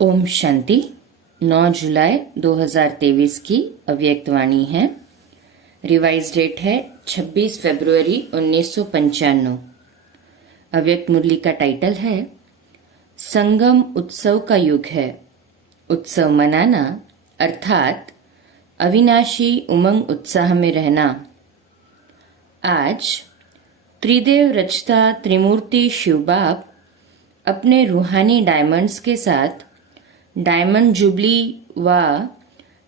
ओम शांति। 9 जुलाई 2023 की अव्यक्त वाणी है। रिवाइज डेट है 26 फरवरी 1995। अव्यक्त मुरली का टाइटल है संगम उत्सव का युग है। उत्सव मनाना अर्थात अविनाशी उमंग उत्साह में रहना। आज त्रिदेव रचता त्रिमूर्ति शिव बाप अपने रूहानी डायमंड्स के साथ डायमंड जुबली व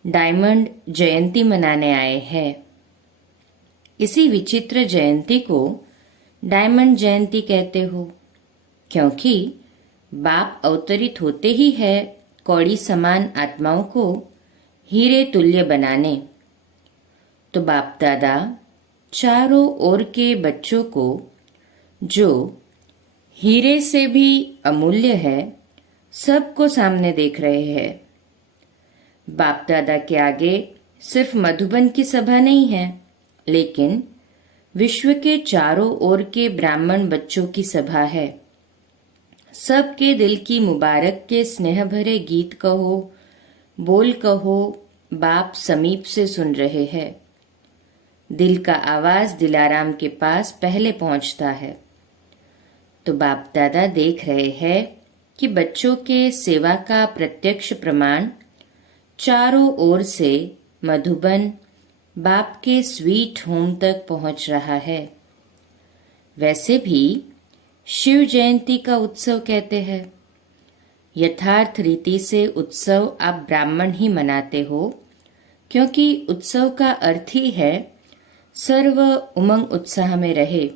डायमंड जयंती मनाने आए हैं। इसी विचित्र जयंती को डायमंड जयंती कहते हो, क्योंकि बाप अवतरित होते ही है कौड़ी समान आत्माओं को हीरे तुल्य बनाने। तो बाप दादा चारों ओर के बच्चों को, जो हीरे से भी अमूल्य है, सबको सामने देख रहे हैं। बाप दादा के आगे सिर्फ मधुबन की सभा नहीं है, लेकिन विश्व के चारों ओर के ब्राह्मण बच्चों की सभा है। सबके दिल की मुबारक के स्नेह भरे गीत कहो, बोल कहो, बाप समीप से सुन रहे हैं। दिल का आवाज दिलाराम के पास पहले पहुंचता है। तो बाप दादा देख रहे हैं कि बच्चों के सेवा का प्रत्यक्ष प्रमाण चारों ओर से मधुबन बाप के स्वीट होम तक पहुंच रहा है। वैसे भी शिव जयंती का उत्सव कहते हैं। यथार्थ रीति से उत्सव आप ब्राह्मण ही मनाते हो, क्योंकि उत्सव का अर्थ ही है सर्व उमंग उत्साह में रहे।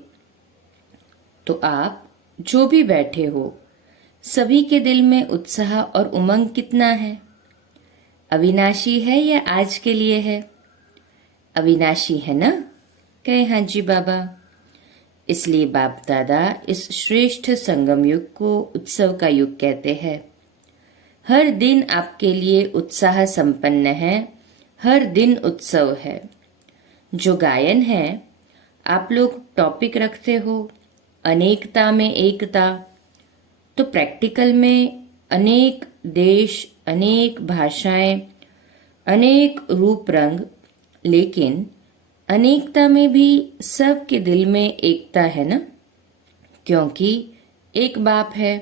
तो आप जो भी बैठे हो, सभी के दिल में उत्साह और उमंग कितना है? अविनाशी है या आज के लिए है? अविनाशी है ना? कहे हाँ जी बाबा। इसलिए बाप दादा इस श्रेष्ठ संगम युग को उत्सव का युग कहते हैं। हर दिन आपके लिए उत्साह संपन्न है, हर दिन उत्सव है। जो गायन है, आप लोग टॉपिक रखते हो अनेकता में एकता, तो प्रैक्टिकल में अनेक देश, अनेक भाषाएं, अनेक रूप रंग, लेकिन अनेकता में भी सबके दिल में एकता है ना, क्योंकि एक बाप है।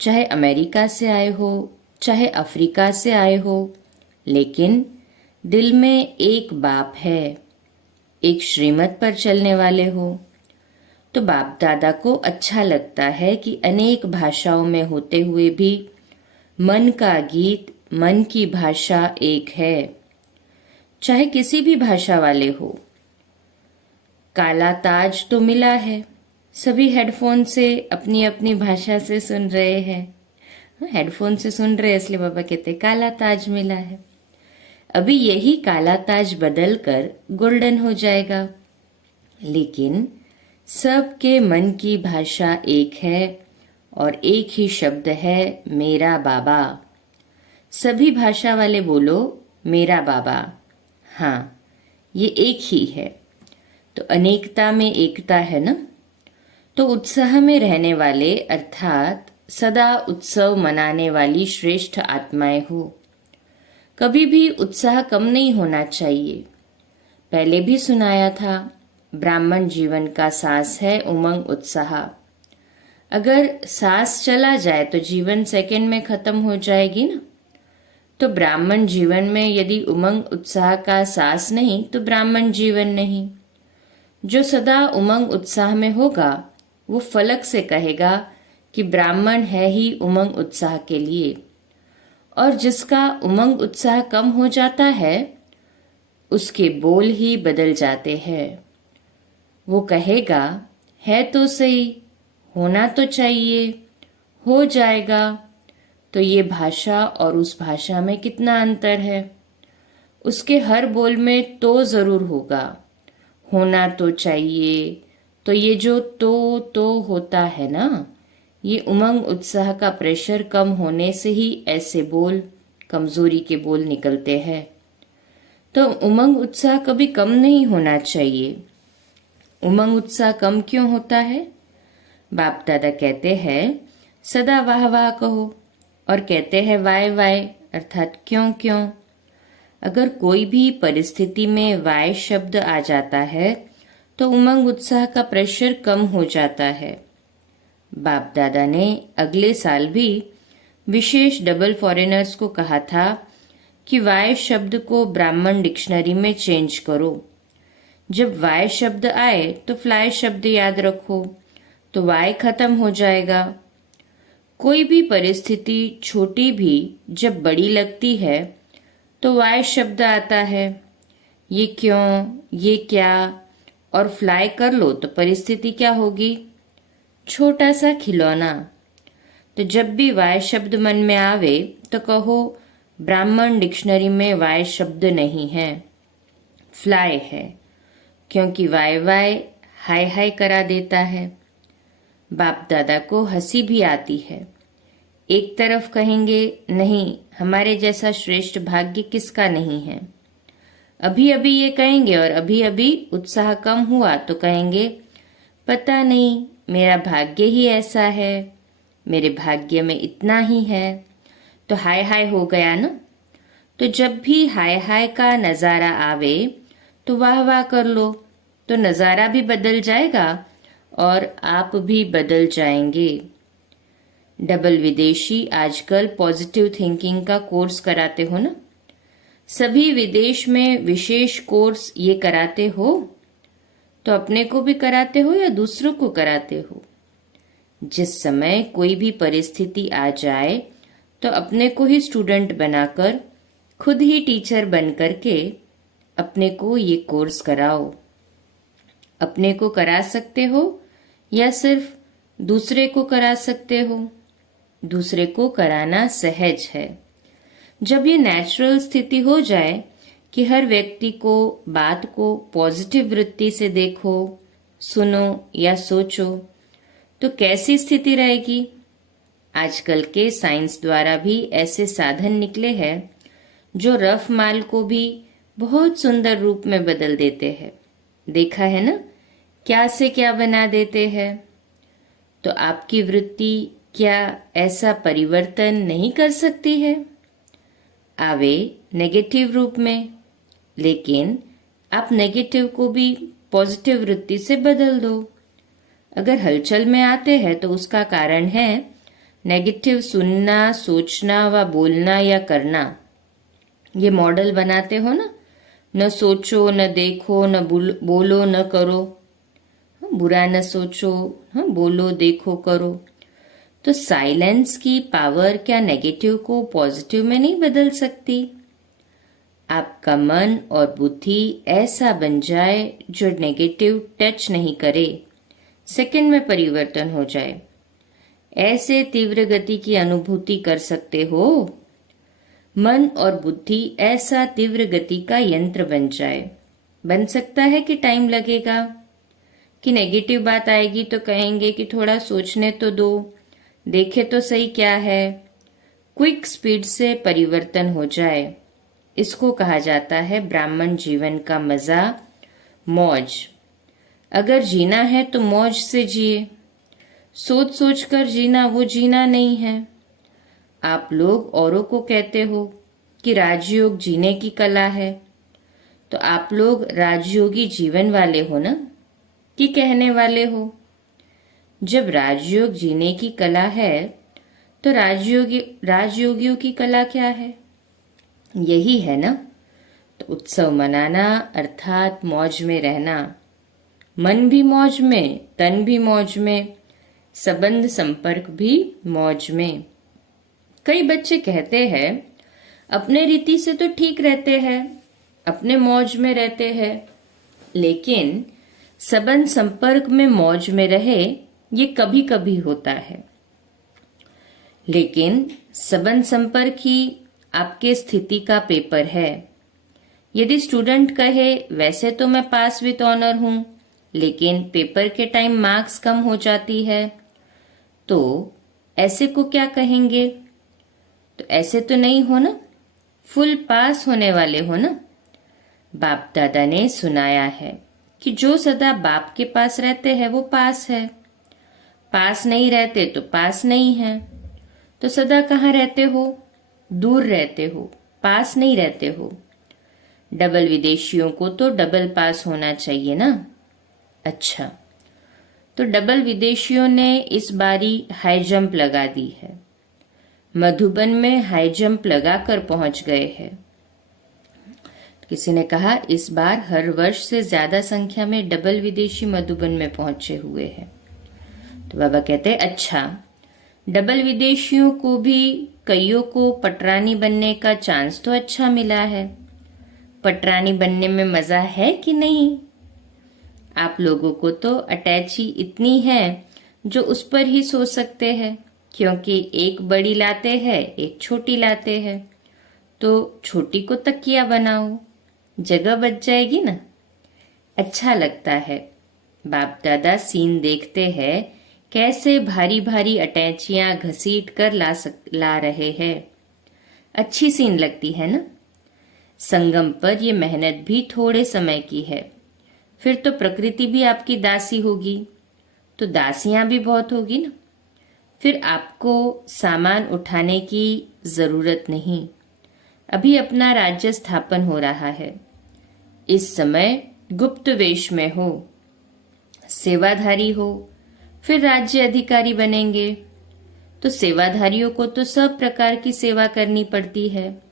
चाहे अमेरिका से आए हो, चाहे अफ्रीका से आए हो, लेकिन दिल में एक बाप है। एक श्रीमत पर चलने वाले हो। तो बाप दादा को अच्छा लगता है कि अनेक भाषाओं में होते हुए भी मन का गीत, मन की भाषा एक है। चाहे किसी भी भाषा वाले हो। काला ताज तो मिला है, सभी हेडफोन से अपनी अपनी भाषा से सुन रहे हैं। हेडफोन से सुन रहे इसलिए बाबा कहते काला ताज मिला है। अभी यही काला ताज बदल कर गोल्डन हो जाएगा, लेकिन सबके मन की भाषा एक है और एक ही शब्द है मेरा बाबा। सभी भाषा वाले बोलो मेरा बाबा। हाँ, ये एक ही है। तो अनेकता में एकता है ना। तो उत्साह में रहने वाले अर्थात सदा उत्सव मनाने वाली श्रेष्ठ आत्माएं हो। कभी भी उत्साह कम नहीं होना चाहिए। पहले भी सुनाया था, ब्राह्मण जीवन का सांस है उमंग उत्साह। अगर सांस चला जाए तो जीवन सेकंड में खत्म हो जाएगी ना। तो ब्राह्मण जीवन में यदि उमंग उत्साह का सांस नहीं तो ब्राह्मण जीवन नहीं। जो सदा उमंग उत्साह में होगा वो फलक से कहेगा कि ब्राह्मण है ही उमंग उत्साह के लिए। और जिसका उमंग उत्साह कम हो जाता है, उसके बोल ही बदल जाते हैं। वो कहेगा है तो सही, होना तो चाहिए, हो जाएगा। तो ये भाषा और उस भाषा में कितना अंतर है। उसके हर बोल में तो जरूर होगा, होना तो चाहिए। तो ये जो तो होता है ना, ये उमंग उत्साह का प्रेशर कम होने से ही ऐसे बोल, कमजोरी के बोल निकलते हैं। तो उमंग उत्साह कभी कम नहीं होना चाहिए। उमंग उत्साह कम क्यों होता है? बाप दादा कहते हैं सदा वाह वाह कहो और कहते हैं वाई वाई, अर्थात क्यों क्यों। अगर कोई भी परिस्थिति में वाई शब्द आ जाता है तो उमंग उत्साह का प्रेशर कम हो जाता है। बाप दादा ने अगले साल भी विशेष डबल फॉरेनर्स को कहा था कि वाय शब्द को ब्राह्मण डिक्शनरी में चेंज करो। जब वाय शब्द आए तो फ्लाई शब्द याद रखो, तो वाय खत्म हो जाएगा। कोई भी परिस्थिति छोटी भी जब बड़ी लगती है तो वाय शब्द आता है। ये क्यों, ये क्या, और फ्लाई कर लो तो परिस्थिति क्या होगी? छोटा सा खिलौना। तो जब भी वाय शब्द मन में आवे तो कहो ब्राह्मण डिक्शनरी में वाय शब्द नहीं है, फ्लाई है, क्योंकि वाय वाय हाय हाय करा देता है। बाप दादा को हंसी भी आती है। एक तरफ कहेंगे नहीं, हमारे जैसा श्रेष्ठ भाग्य किसका नहीं है। अभी अभी ये कहेंगे और अभी अभी उत्साह कम हुआ तो कहेंगे पता नहीं, मेरा भाग्य ही ऐसा है, मेरे भाग्य में इतना ही है। तो हाय हाय हो गया ना। तो जब भी हाय हाय का नज़ारा आवे तो वाह वाह कर लो, तो नज़ारा भी बदल जाएगा और आप भी बदल जाएंगे। डबल विदेशी आजकल पॉजिटिव थिंकिंग का कोर्स कराते हो ना। सभी विदेश में विशेष कोर्स ये कराते हो, तो अपने को भी कराते हो या दूसरों को कराते हो? जिस समय कोई भी परिस्थिति आ जाए तो अपने को ही स्टूडेंट बनाकर खुद ही टीचर बन करके अपने को ये कोर्स कराओ। अपने को करा सकते हो या सिर्फ दूसरे को करा सकते हो? दूसरे को कराना सहज है। जब ये नेचुरल स्थिति हो जाए कि हर व्यक्ति को बात को पॉजिटिव वृत्ति से देखो, सुनो या सोचो, तो कैसी स्थिति रहेगी? आजकल के साइंस द्वारा भी ऐसे साधन निकले हैं जो रफ माल को भी बहुत सुंदर रूप में बदल देते हैं। देखा है ना, क्या से क्या बना देते हैं। तो आपकी वृत्ति क्या ऐसा परिवर्तन नहीं कर सकती है? आवे नेगेटिव रूप में, लेकिन आप नेगेटिव को भी पॉजिटिव वृत्ति से बदल दो। अगर हलचल में आते हैं तो उसका कारण है नेगेटिव सुनना, सोचना व बोलना या करना। ये मॉडल बनाते हो ना, न सोचो, न देखो, न बोलो, न करो। बुरा न सोचो, बोलो, देखो, करो। तो साइलेंस की पावर क्या नेगेटिव को पॉजिटिव में नहीं बदल सकती? आपका मन और बुद्धि ऐसा बन जाए जो नेगेटिव टच नहीं करे, सेकंड में परिवर्तन हो जाए। ऐसे तीव्र गति की अनुभूति कर सकते हो। मन और बुद्धि ऐसा तीव्र गति का यंत्र बन जाए। बन सकता है कि टाइम लगेगा, कि नेगेटिव बात आएगी तो कहेंगे कि थोड़ा सोचने तो दो, देखे तो सही क्या है। क्विक स्पीड से परिवर्तन हो जाए। इसको कहा जाता है ब्राह्मण जीवन का मजा, मौज। अगर जीना है तो मौज से जिए। सोच सोच कर जीना वो जीना नहीं है। आप लोग औरों को कहते हो कि राजयोग जीने की कला है, तो आप लोग राजयोगी जीवन वाले हो ना, कि कहने वाले हो? जब राजयोग जीने की कला है तो राजयोगियों की कला क्या है? यही है ना। तो उत्सव मनाना अर्थात मौज में रहना। मन भी मौज में, तन भी मौज में, संबंध संपर्क भी मौज में। कई बच्चे कहते हैं अपने रीति से तो ठीक रहते हैं, अपने मौज में रहते हैं, लेकिन संबंध संपर्क में मौज में रहे ये कभी कभी होता है। लेकिन संबंध संपर्क ही आपके स्थिति का पेपर है। यदि स्टूडेंट कहे वैसे तो मैं पास विद ऑनर हूं, लेकिन पेपर के टाइम मार्क्स कम हो जाती है, तो ऐसे को क्या कहेंगे? तो ऐसे तो नहीं हो ना, फुल पास होने वाले हो ना। बाप दादा ने सुनाया है कि जो सदा बाप के पास रहते हैं वो पास है, पास नहीं रहते तो पास नहीं है। तो सदा कहाँ रहते हो? दूर रहते हो, पास नहीं रहते हो। डबल विदेशियों को तो डबल पास होना चाहिए ना। अच्छा, तो डबल विदेशियों ने इस बारी हाई जंप लगा दी है। मधुबन में हाई जंप लगाकर पहुंच गए हैं। किसी ने कहा इस बार हर वर्ष से ज्यादा संख्या में डबल विदेशी मधुबन में पहुंचे हुए हैं। तो बाबा कहते हैं अच्छा, डबल विदेशियों को भी कईयों को पटरानी बनने का चांस तो अच्छा मिला है। पटरानी बनने में मजा है कि नहीं? आप लोगों को तो अटैची इतनी है जो उस पर ही सो सकते हैं, क्योंकि एक बड़ी लाते हैं एक छोटी लाते हैं। तो छोटी को तकिया बनाओ, जगह बच जाएगी ना। अच्छा लगता है। बाप दादा सीन देखते हैं कैसे भारी भारी अटैचियां घसीट कर ला रहे हैं। अच्छी सीन लगती है ना। संगम पर ये मेहनत भी थोड़े समय की है, फिर तो प्रकृति भी आपकी दासी होगी, तो दासियां भी बहुत होगी ना। फिर आपको सामान उठाने की जरूरत नहीं। अभी अपना राज्य स्थापन हो रहा है। इस समय गुप्त वेश में हो, सेवाधारी हो, फिर राज्य अधिकारी बनेंगे। तो सेवाधारियों को तो सब प्रकार की सेवा करनी पड़ती है।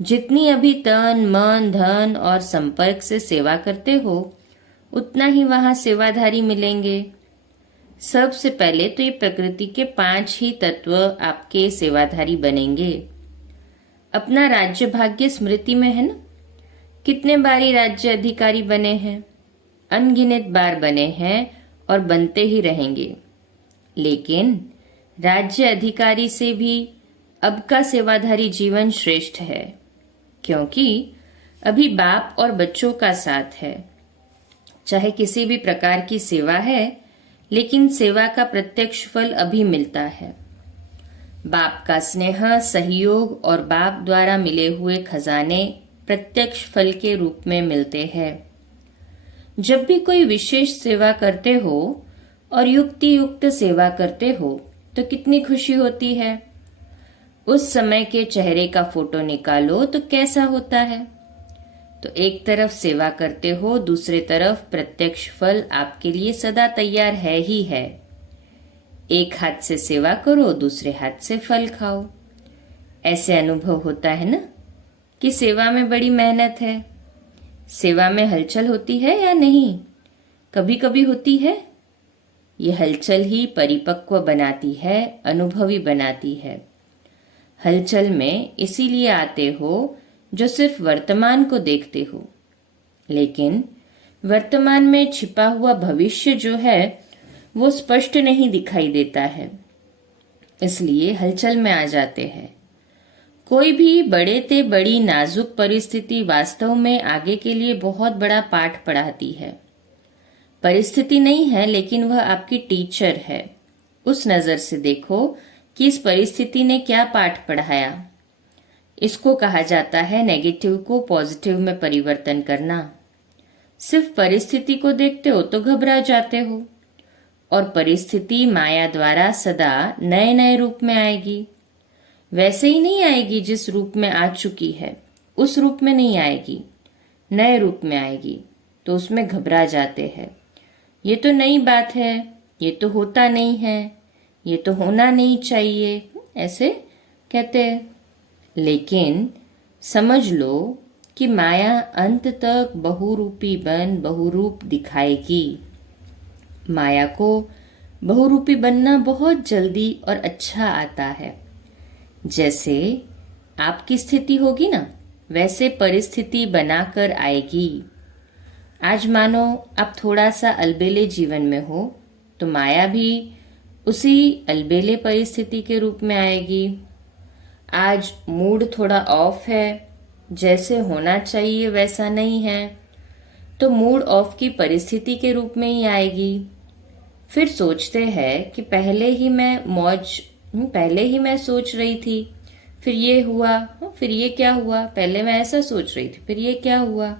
जितनी अभी तन मन धन और संपर्क से सेवा करते हो, उतना ही वहां सेवाधारी मिलेंगे। सबसे पहले तो ये प्रकृति के 5 ही तत्व आपके सेवाधारी बनेंगे। अपना राज्य भाग्य स्मृति में है ना। कितने बारी राज्य अधिकारी बने हैं? अनगिनत बार बने हैं और बनते ही रहेंगे। लेकिन राज्य अधिकारी से भी अब का सेवाधारी जीवन श्रेष्ठ है, क्योंकि अभी बाप और बच्चों का साथ है। चाहे किसी भी प्रकार की सेवा है, लेकिन सेवा का प्रत्यक्ष फल अभी मिलता है। बाप का स्नेह, सहयोग और बाप द्वारा मिले हुए खजाने प्रत्यक्ष फल के रूप में मिलते हैं। जब भी कोई विशेष सेवा करते हो और युक्ति युक्त सेवा करते हो तो कितनी खुशी होती है। उस समय के चेहरे का फोटो निकालो तो कैसा होता है। तो एक तरफ सेवा करते हो, दूसरे तरफ प्रत्यक्ष फल आपके लिए सदा तैयार है ही है। एक हाथ से सेवा करो, दूसरे हाथ से फल खाओ। ऐसे अनुभव होता है ना कि सेवा में बड़ी मेहनत है। सेवा में हलचल होती है या नहीं? कभी कभी होती है। ये हलचल ही परिपक्व बनाती है, अनुभवी बनाती है। हलचल में इसीलिए आते हो जो सिर्फ वर्तमान को देखते हो, लेकिन वर्तमान में छिपा हुआ भविष्य जो है वो स्पष्ट नहीं दिखाई देता है, इसलिए हलचल में आ जाते हैं। कोई भी बड़े ते बड़ी नाजुक परिस्थिति वास्तव में आगे के लिए बहुत बड़ा पाठ पढ़ाती है। परिस्थिति नहीं है, लेकिन वह आपकी टीचर है। उस नजर से देखो कि इस परिस्थिति ने क्या पाठ पढ़ाया। इसको कहा जाता है नेगेटिव को पॉजिटिव में परिवर्तन करना। सिर्फ परिस्थिति को देखते हो तो घबरा जाते हो, और परिस्थिति माया द्वारा सदा नए नए रूप में आएगी। वैसे ही नहीं आएगी जिस रूप में आ चुकी है, उस रूप में नहीं आएगी, नए रूप में आएगी। तो उसमें घबरा जाते हैं। ये तो नई बात है, ये तो होता नहीं है, ये तो होना नहीं चाहिए, ऐसे कहते हैं। लेकिन समझ लो कि माया अंत तक बहुरूपी बन बहुरूप दिखाएगी। माया को बहुरूपी बनना बहुत जल्दी और अच्छा आता है। जैसे आपकी स्थिति होगी ना, वैसे परिस्थिति बनाकर आएगी। आज मानो आप थोड़ा सा अलबेले जीवन में हो, तो माया भी उसी अलबेले परिस्थिति के रूप में आएगी। आज मूड थोड़ा ऑफ है, जैसे होना चाहिए वैसा नहीं है, तो मूड ऑफ की परिस्थिति के रूप में ही आएगी। फिर सोचते हैं कि पहले ही मैं सोच रही थी, फिर ये हुआ, फिर ये क्या हुआ, पहले मैं ऐसा सोच रही थी, फिर ये क्या हुआ।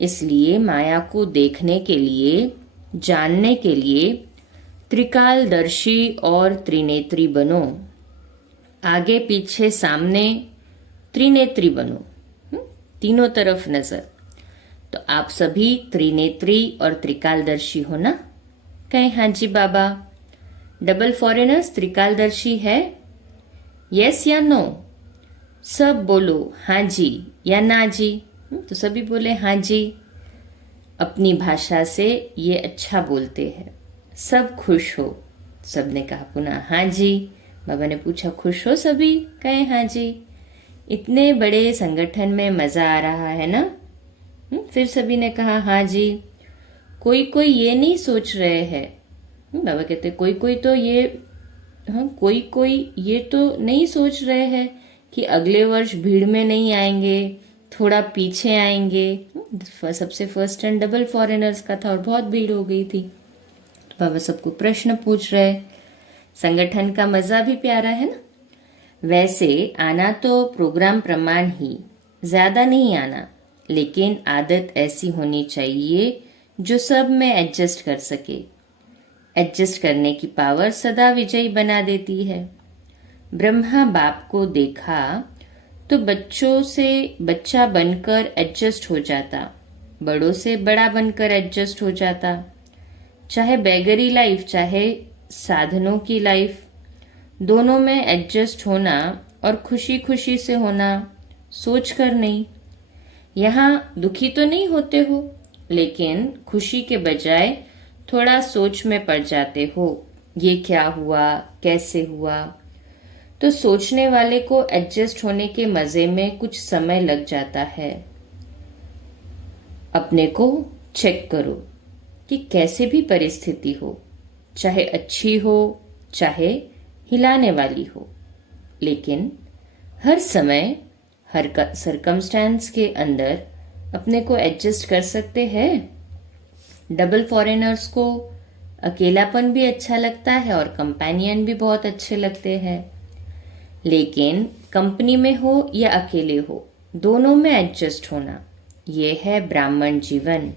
इसलिए माया को देखने के लिए, जानने के लिए त्रिकालदर्शी और त्रिनेत्री बनो। आगे पीछे सामने त्रिनेत्री बनो, तीनों तरफ नजर। तो आप सभी त्रिनेत्री और त्रिकालदर्शी हो ना? कहें हाँ जी बाबा। डबल फॉरेनर्स त्रिकालदर्शी है? यस या नो? सब बोलो हाँ जी या ना जी। तो सभी बोले हाँ जी। अपनी भाषा से ये अच्छा बोलते हैं, सब खुश हो। सबने कहा पुनः हाँ जी। बाबा ने पूछा खुश हो सभी? कहे हाँ जी। इतने बड़े संगठन में मजा आ रहा है ना? फिर सभी ने कहा हाँ जी। कोई कोई ये नहीं सोच रहे हैं, बाबा कहते कोई कोई तो ये, हाँ कोई कोई ये तो नहीं सोच रहे हैं कि अगले वर्ष भीड़ में नहीं आएंगे, थोड़ा पीछे आएंगे। सबसे फर्स्ट एंड डबल फॉरेनर्स का था और बहुत भीड़ हो गई थी। तो बाबा सबको प्रश्न पूछ रहे। संगठन का मजा भी प्यारा है ना? वैसे आना तो प्रोग्राम प्रमाण ही, ज्यादा नहीं आना, लेकिन आदत ऐसी होनी चाहिए जो सब में एडजस्ट कर सके। एडजस्ट करने की पावर सदा विजयी बना देती है। ब्रह्मा बाप को देखा तो बच्चों से बच्चा बनकर एडजस्ट हो जाता, बड़ों से बड़ा बनकर एडजस्ट हो जाता। चाहे बेगरी लाइफ, चाहे साधनों की लाइफ, दोनों में एडजस्ट होना और खुशी खुशी से होना, सोच कर नहीं। यहाँ दुखी तो नहीं होते हो, लेकिन खुशी के बजाय थोड़ा सोच में पड़ जाते हो, ये क्या हुआ, कैसे हुआ। तो सोचने वाले को एडजस्ट होने के मजे में कुछ समय लग जाता है। अपने को चेक करो कि कैसे भी परिस्थिति हो, चाहे अच्छी हो चाहे हिलाने वाली हो, लेकिन हर समय हर सरकमस्टेंस के अंदर अपने को एडजस्ट कर सकते हैं। डबल फॉरेनर्स को अकेलापन भी अच्छा लगता है और कंपेनियन भी बहुत अच्छे लगते हैं, लेकिन कंपनी में हो या अकेले हो, दोनों में एडजस्ट होना, ये है ब्राह्मण जीवन।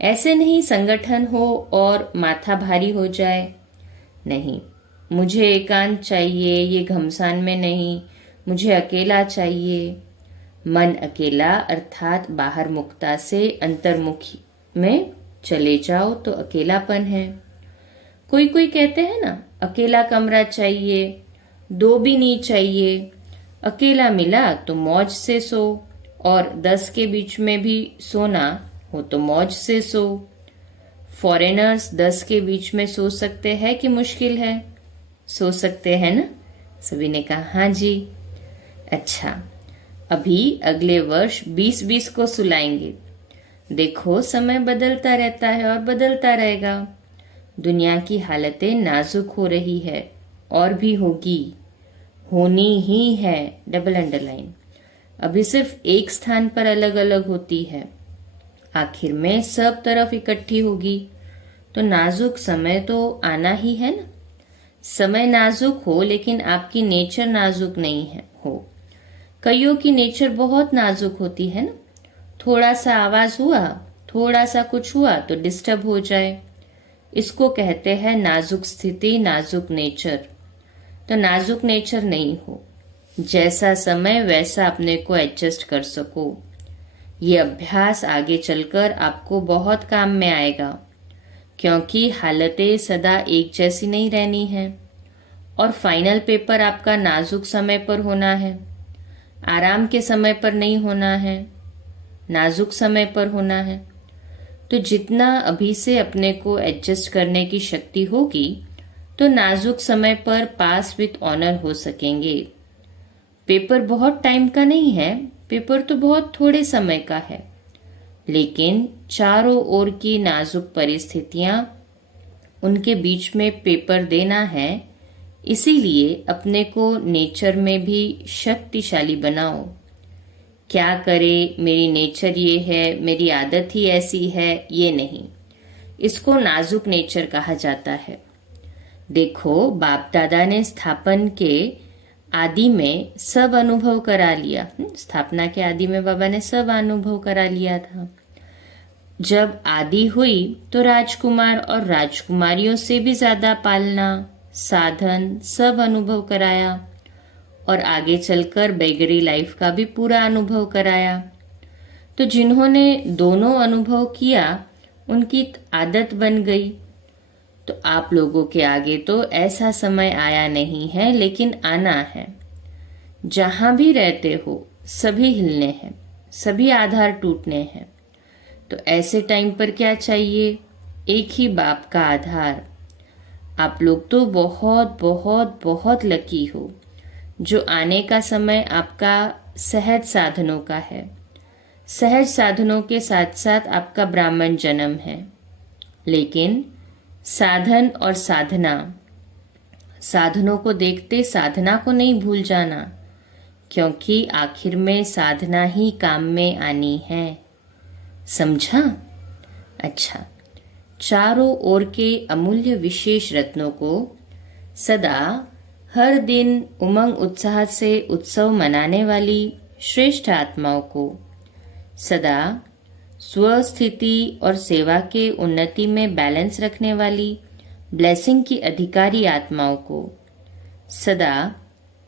ऐसे नहीं संगठन हो और माथा भारी हो जाए, नहीं, मुझे एकांत चाहिए, ये घमसान में नहीं, मुझे अकेला चाहिए। मन अकेला अर्थात बाहर मुक्ता से अंतर्मुखी में चले जाओ तो अकेलापन है। कोई कोई कहते हैं ना, अकेला कमरा चाहिए, दो भी नहीं चाहिए, अकेला मिला तो मौज से सो, और 10 के बीच में भी सोना हो तो मौज से सो। फॉरेनर्स 10 के बीच में सो सकते हैं कि मुश्किल है? सो सकते हैं ना? सभी ने कहा हाँ जी। अच्छा, अभी अगले वर्ष 20-20 को सुलाएंगे। देखो समय बदलता रहता है और बदलता रहेगा। दुनिया की हालतें नाजुक हो रही है और भी होगी, होनी ही है, डबल अंडरलाइन। अभी सिर्फ एक स्थान पर अलग अलग होती है, आखिर में सब तरफ इकट्ठी होगी। तो नाजुक समय तो आना ही है ना। समय नाजुक हो लेकिन आपकी नेचर नाजुक नहीं है हो। कईयों की नेचर बहुत नाजुक होती है ना, थोड़ा सा आवाज हुआ, थोड़ा सा कुछ हुआ तो डिस्टर्ब हो जाए। इसको कहते हैं नाजुक स्थिति, नाजुक नेचर। तो नाजुक नेचर नहीं हो, जैसा समय वैसा अपने को एडजस्ट कर सको। ये अभ्यास आगे चलकर आपको बहुत काम में आएगा, क्योंकि हालतें सदा एक जैसी नहीं रहनी है और फाइनल पेपर आपका नाजुक समय पर होना है, आराम के समय पर नहीं होना है, नाजुक समय पर होना है। तो जितना अभी से अपने को एडजस्ट करने की शक्ति होगी तो नाजुक समय पर पास विथ ऑनर हो सकेंगे। पेपर बहुत टाइम का नहीं है, पेपर तो बहुत थोड़े समय का है, लेकिन चारों ओर की नाजुक परिस्थितियां, उनके बीच में पेपर देना है। इसीलिए अपने को नेचर में भी शक्तिशाली बनाओ। क्या करे, मेरी नेचर ये है, मेरी आदत ही ऐसी है, ये नहीं, इसको नाजुक नेचर कहा जाता है। देखो, बाप दादा ने स्थापन के आदि में सब अनुभव करा लिया। स्थापना के आदि में बाबा ने सब अनुभव करा लिया था। जब आदि हुई तो राजकुमार और राजकुमारियों से भी ज्यादा पालना, साधन सब अनुभव कराया, और आगे चलकर बेगरी लाइफ का भी पूरा अनुभव कराया। तो जिन्होंने दोनों अनुभव किया उनकी आदत बन गई। तो आप लोगों के आगे तो ऐसा समय आया नहीं है, लेकिन आना है। जहां भी रहते हो सभी हिलने हैं, सभी आधार टूटने हैं। तो ऐसे टाइम पर क्या चाहिए? एक ही बाप का आधार। आप लोग तो बहुत बहुत बहुत लकी हो जो आने का समय आपका सहज साधनों का है। सहज साधनों के साथ साथ आपका ब्राह्मण जन्म है। लेकिन साधन और साधना, साधनों को देखते साधना को नहीं भूल जाना, क्योंकि आखिर में साधना ही काम में आनी है। समझा? अच्छा, चारों ओर के अमूल्य विशेष रत्नों को सदा हर दिन उमंग उत्साह से उत्सव मनाने वाली श्रेष्ठ आत्माओं को, सदा स्वस्थिति और सेवा के उन्नति में बैलेंस रखने वाली ब्लेसिंग की अधिकारी आत्माओं को, सदा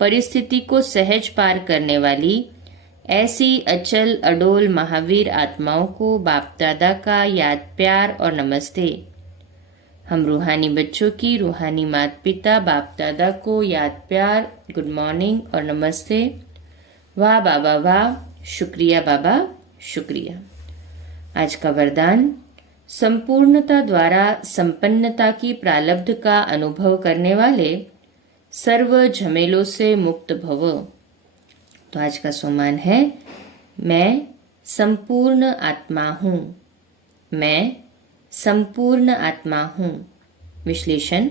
परिस्थिति को सहज पार करने वाली ऐसी अचल अडोल महावीर आत्माओं को बाप दादा का याद प्यार और नमस्ते। हम रूहानी बच्चों की रूहानी माता पिता बाप दादा को याद प्यार, गुड मॉर्निंग और नमस्ते। वाह बाबा वाह, शुक्रिया बाबा शुक्रिया। आज का वरदान, संपूर्णता द्वारा संपन्नता की प्रालब्ध का अनुभव करने वाले सर्व झमेलों से मुक्त भव। तो आज का सोमान है, मैं संपूर्ण आत्मा हूँ। मैं संपूर्ण आत्मा हूँ। विश्लेषण,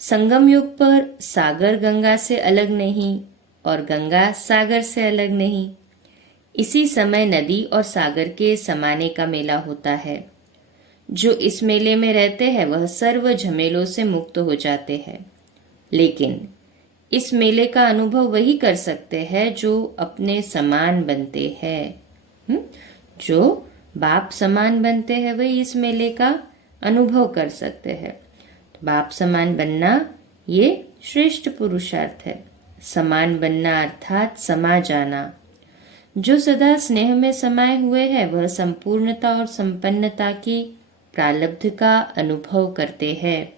संगम युग पर सागर गंगा से अलग नहीं और गंगा सागर से अलग नहीं। इसी समय नदी और सागर के समाने का मेला होता है। जो इस मेले में रहते हैं वह सर्व झमेलों से मुक्त हो जाते हैं। लेकिन इस मेले का अनुभव वही कर सकते हैं जो अपने समान बनते हैं। जो बाप समान बनते हैं वही इस मेले का अनुभव कर सकते हैं। तो बाप समान बनना ये श्रेष्ठ पुरुषार्थ है। समान बनना अर्थात समा जाना। जो सदा स्नेह में समाये हुए हैं वह संपूर्णता और संपन्नता की प्रालब्ध का अनुभव करते हैं।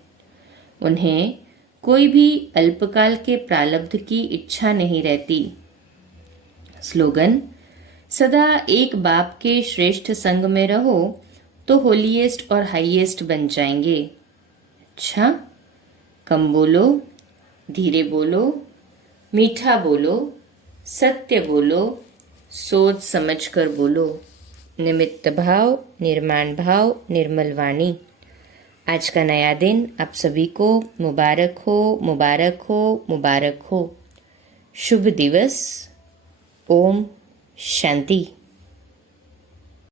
उन्हें कोई भी अल्पकाल के प्रालब्ध की इच्छा नहीं रहती। स्लोगन, सदा एक बाप के श्रेष्ठ संग में रहो तो होलीएस्ट और हाईएस्ट बन जाएंगे। अच्छा, कम बोलो, धीरे बोलो, मीठा बोलो, सत्य बोलो, सोच समझ कर बोलो। निमित्त भाव, निर्माण भाव, निर्मल वाणी। आज का नया दिन आप सभी को मुबारक हो, मुबारक हो, मुबारक हो। शुभ दिवस। ओम शांति।